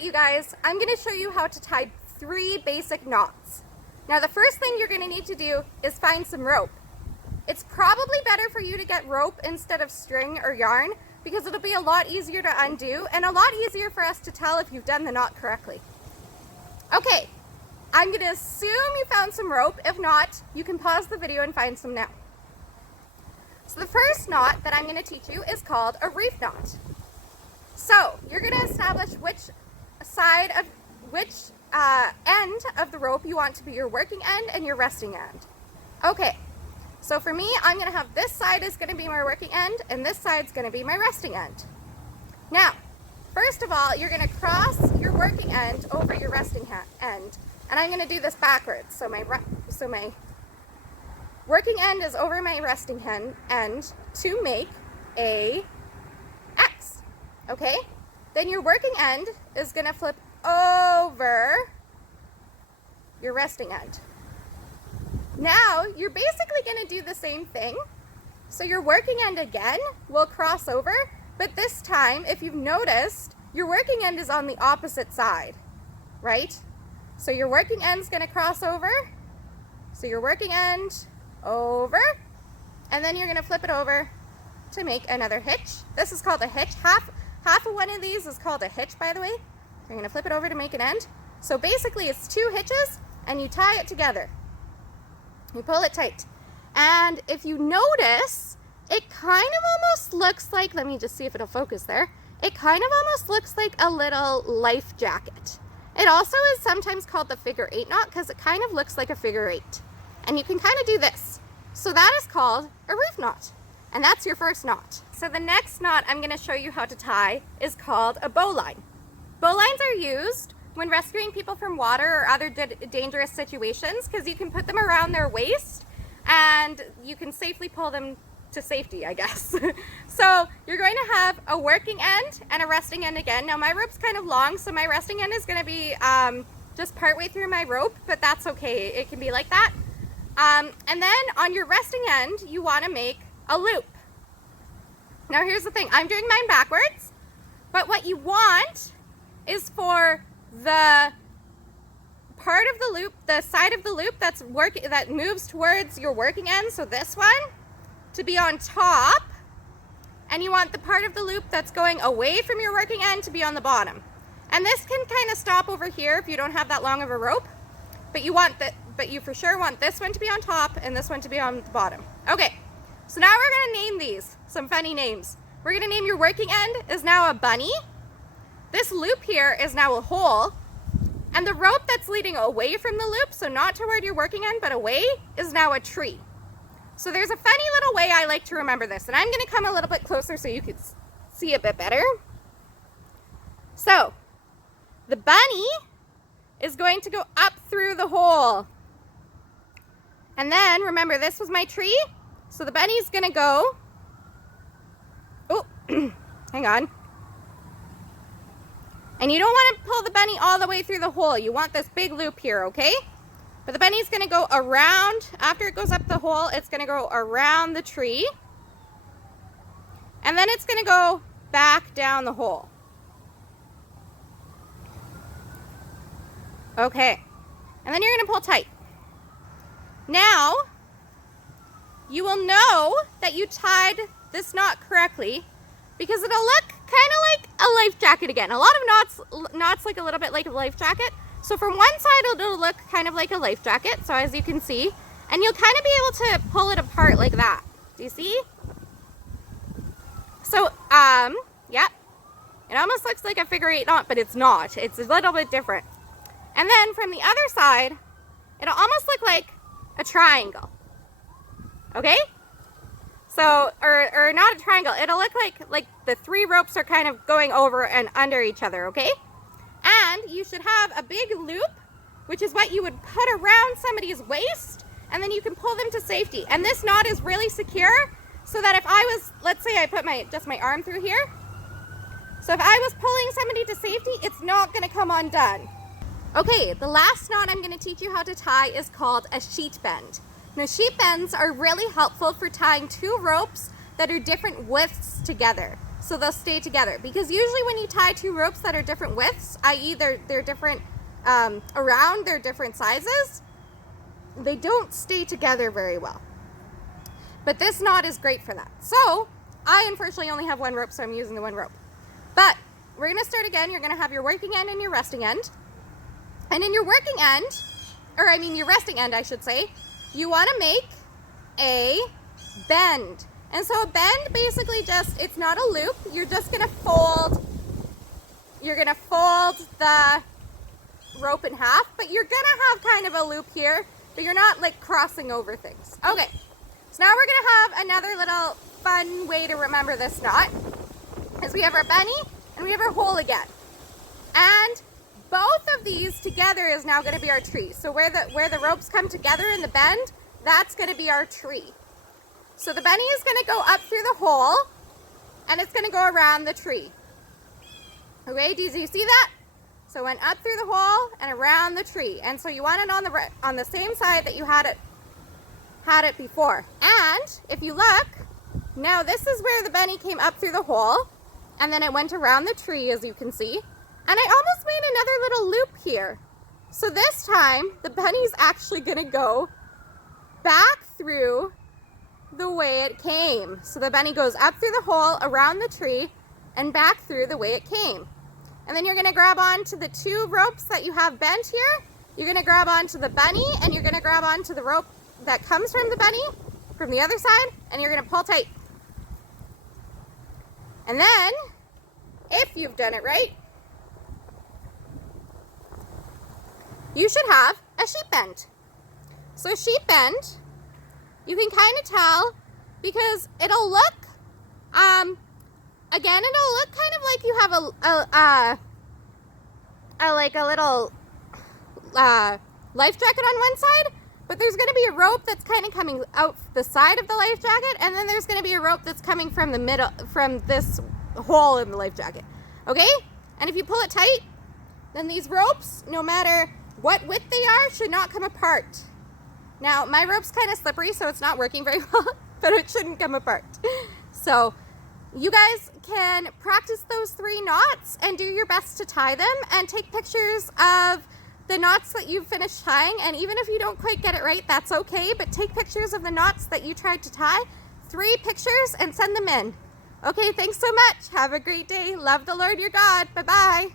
Alright you guys, I'm going to show you how to tie 3 basic knots. Now the first thing you're going to need to do is find some rope. It's probably better for you to get rope instead of string or yarn because it'll be a lot easier to undo and a lot easier for us to tell if you've done the knot correctly. Okay, I'm going to assume you found some rope. If not, you can pause the video and find some now. So the first knot that I'm going to teach you is called a reef knot. So you're going to establish which end of the rope you want to be your working end and your resting end. Okay, so for me, I'm going to have this side is going to be my working end and this side is going to be my resting end. Now, first of all, you're going to cross your working end over your resting end. And I'm going to do this backwards. So my working end is over my resting end to make a X. Okay? Then your working end is going to flip over your resting end. Now, you're basically going to do the same thing. So your working end again will cross over, but this time, if you've noticed, your working end is on the opposite side, right? So your working end is going to cross over. So your working end over, and then you're going to flip it over to make another hitch. This is called a hitch. Half of one of these is called a hitch, by the way. You're going to flip it over to make an end. So basically it's 2 hitches and you tie it together. You pull it tight. And if you notice, it kind of almost looks like, let me just see if it'll focus there. It kind of almost looks like a little life jacket. It also is sometimes called the figure 8 knot because it kind of looks like a figure 8. And you can kind of do this. So that is called a reef knot. And that's your first knot. So the next knot I'm going to show you how to tie is called a bowline. Bowlines are used when rescuing people from water or other dangerous situations because you can put them around their waist and you can safely pull them to safety, I guess. So you're going to have a working end and a resting end again. Now my rope's kind of long, so my resting end is going to be just partway through my rope, but that's okay. It can be like that. And then on your resting end, you want to make a loop. Now here's the thing, I'm doing mine backwards, but what you want is for the part of the loop, the side of the loop that moves towards your working end, so this one, to be on top, and you want the part of the loop that's going away from your working end to be on the bottom. And this can kind of stop over here if you don't have that long of a rope, but you for sure want this one to be on top and this one to be on the bottom. Okay. So now we're going to name these some funny names. We're going to name your working end is now a bunny. This loop here is now a hole. And the rope that's leading away from the loop, so not toward your working end but away, is now a tree. So there's a funny little way I like to remember this. And I'm going to come a little bit closer so you can see a bit better. So the bunny is going to go up through the hole. And then remember, this was my tree. So the bunny's gonna go, oh, hang on. And you don't want to pull the bunny all the way through the hole. You want this big loop here, okay? But the bunny's gonna go around, after it goes up the hole, it's gonna go around the tree. And then it's gonna go back down the hole. Okay, and then you're gonna pull tight. Now, you will know that you tied this knot correctly because it'll look kind of like a life jacket again. A lot of knots look a little bit like a life jacket. So from one side it'll look kind of like a life jacket, so as you can see, and you'll kind of be able to pull it apart like that. Do you see? So, yeah, it almost looks like a figure 8 knot, but it's not. It's a little bit different. And then from the other side, it'll almost look like a triangle. Okay? So, or not a triangle. It'll look like the 3 ropes are kind of going over and under each other, okay? And you should have a big loop, which is what you would put around somebody's waist, and then you can pull them to safety. And this knot is really secure, so that if I was, let's say I put just my arm through here. So if I was pulling somebody to safety, it's not going to come undone. Okay, the last knot I'm going to teach you how to tie is called a sheet bend. Now sheet bends are really helpful for tying 2 ropes that are different widths together. so they'll stay together. Because usually when you tie two ropes that are different widths, i.e. they're different around, they're different sizes, they don't stay together very well. But this knot is great for that. So I unfortunately only have one rope, so I'm using the one rope. But we're gonna start again. You're gonna have your working end and your resting end. And in your working end, or I mean your resting end, I should say, you wanna make a bend. And so a bend basically just, it's not a loop. You're just gonna fold the rope in half, but you're gonna have kind of a loop here, but you're not like crossing over things. Okay, so now we're gonna have another little fun way to remember this knot, is we have our bunny and we have our hole again. And both of these together is now gonna be our tree. So where the ropes come together in the bend, that's gonna be our tree. So the bunny is gonna go up through the hole and it's gonna go around the tree. Okay, do you see that? So it went up through the hole and around the tree. And so you want it on the same side that you had it before. And if you look, now this is where the bunny came up through the hole and then it went around the tree, as you can see. And I almost made another little loop here. So this time the bunny's actually gonna go back through the way it came. So the bunny goes up through the hole, around the tree, and back through the way it came. And then you're gonna grab onto the two ropes that you have bent here. You're gonna grab onto the bunny and you're gonna grab onto the rope that comes from the bunny from the other side, and you're gonna pull tight. And then, if you've done it right, you should have a sheep bend. So a sheep bend, you can kind of tell because it'll look, again, it'll look kind of like you have a little life jacket on one side, but there's going to be a rope that's kind of coming out the side of the life jacket, and then there's going to be a rope that's coming from the middle, from this hole in the life jacket. Okay? And if you pull it tight, then these ropes, no matter what width they are, should not come apart. Now, my rope's kind of slippery, so it's not working very well, but it shouldn't come apart. So you guys can practice those 3 knots and do your best to tie them and take pictures of the knots that you've finished tying. And even if you don't quite get it right, that's okay, but take pictures of the knots that you tried to tie, 3 pictures, and send them in. Okay, thanks so much. Have a great day. Love the Lord your God. Bye-bye.